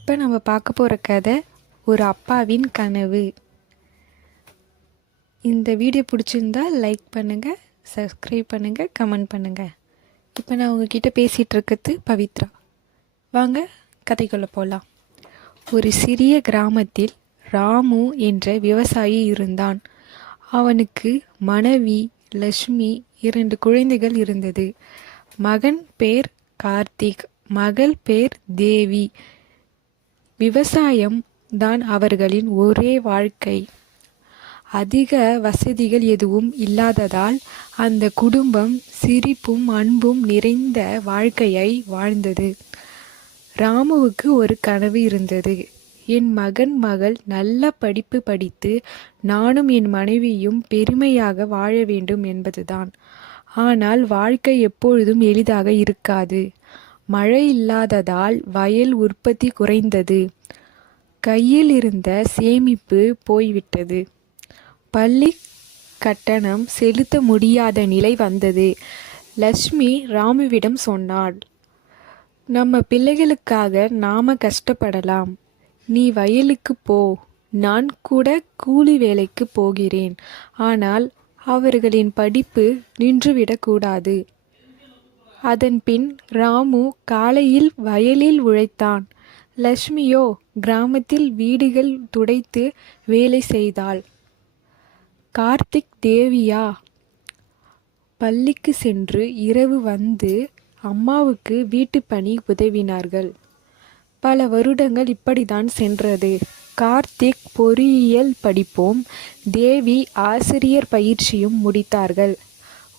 இப்போ நம்ம பார்க்க போகிற கதை ஒரு அப்பாவின் கனவு. இந்த வீடியோ பிடிச்சிருந்தா லைக் பண்ணுங்கள், சப்ஸ்கிரைப் பண்ணுங்கள், கமெண்ட் பண்ணுங்கள். இப்போ நான் உங்ககிட்ட பேசிகிட்டு இருக்கிறது பவித்ரா. வாங்க கதைக்குள்ளே போகலாம். ஒரு சிறிய கிராமத்தில் ராமு என்ற விவசாயி இருந்தான். அவனுக்கு மனைவி லட்சுமி, 2 குழந்தைகள் இருந்தது. மகன் பேர் கார்த்திக், மகள் பேர் தேவி. விவசாயம் தான் அவர்களின் ஒரே வாழ்க்கை. அதிக வசதிகள் எதுவும் இல்லாததால் அந்த குடும்பம் சிரிப்பும் அன்பும் நிறைந்த வாழ்க்கையை வாழ்ந்தது. ராமுவுக்கு ஒரு கனவு இருந்தது. என் மகள் நல்ல படிப்பு படித்து நானும் என் மனைவியும் பெருமையாக வாழ வேண்டும் என்பதுதான். ஆனால் வாழ்க்கை எப்பொழுதும் எளிதாக இருக்காது. மழை இல்லாததால் வயல் உற்பத்தி குறைந்தது. கையில் இருந்த சேமிப்பு போய்விட்டது. பள்ளி கட்டணம் செலுத்த முடியாத நிலை வந்தது. லட்சுமி ராமுவிடம் சொன்னாள், நம்ம பிள்ளைகளுக்காக நாம கஷ்டப்படலாம். நீ வயலுக்கு போ, நான் கூட கூலி வேலைக்கு போகிறேன். ஆனால் அவர்களின் படிப்பு நின்றுவிடக்கூடாது. அதன்பின் ராமு காலையில் வயலில் உழைத்தான். லட்சுமியோ கிராமத்தில் வீடுகள் துடைத்து வேலை செய்தாள். கார்த்திக் தேவியா பள்ளிக்கு சென்று இரவு வந்து அம்மாவுக்கு வீட்டு பணி உதவினார்கள். பல வருடங்கள் இப்படித்தான் சென்றது. கார்த்திக் பொறியியல் படிப்போம், தேவி ஆசிரியர் பயிற்சியும் முடித்தார்கள்.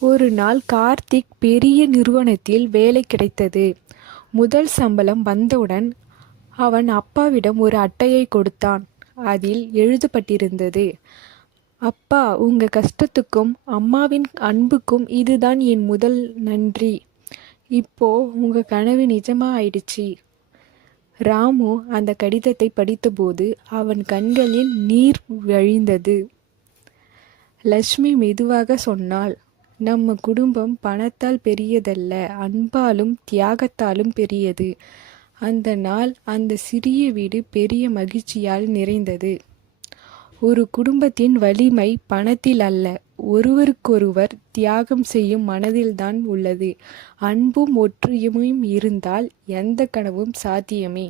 ஒரு நாள் கார்த்திக் பெரிய நிறுவனத்தில் வேலை கிடைத்தது. முதல் சம்பளம் வந்தவுடன் அவன் அப்பாவிடம் ஒரு அட்டையை கொடுத்தான். அதில் எழுதப்பட்டிருந்தது, அப்பா, உங்க கஷ்டத்துக்கும் அம்மாவின் அன்புக்கும் இதுதான் என் முதல் நன்றி. இப்போ உங்க கனவு நிஜமா ஆயிடுச்சு. ராமு அந்த கடிதத்தை படித்தபோது அவன் கண்களில் நீர் வழிந்தது. லட்சுமி மெதுவாக சொன்னாள், நம்ம குடும்பம் பணத்தால் பெரியதல்ல, அன்பாலும் தியாகத்தாலும் பெரியது. அந்த நாள் அந்த சிறிய வீடு பெரிய மகிழ்ச்சியால் நிறைந்தது. ஒரு குடும்பத்தின் வலிமை பணத்தில் அல்ல, ஒருவருக்கொருவர் தியாகம் செய்யும் மனதில்தான் உள்ளது. அன்பும் ஒற்றுமையும் இருந்தால் எந்த கனவும் சாத்தியமே.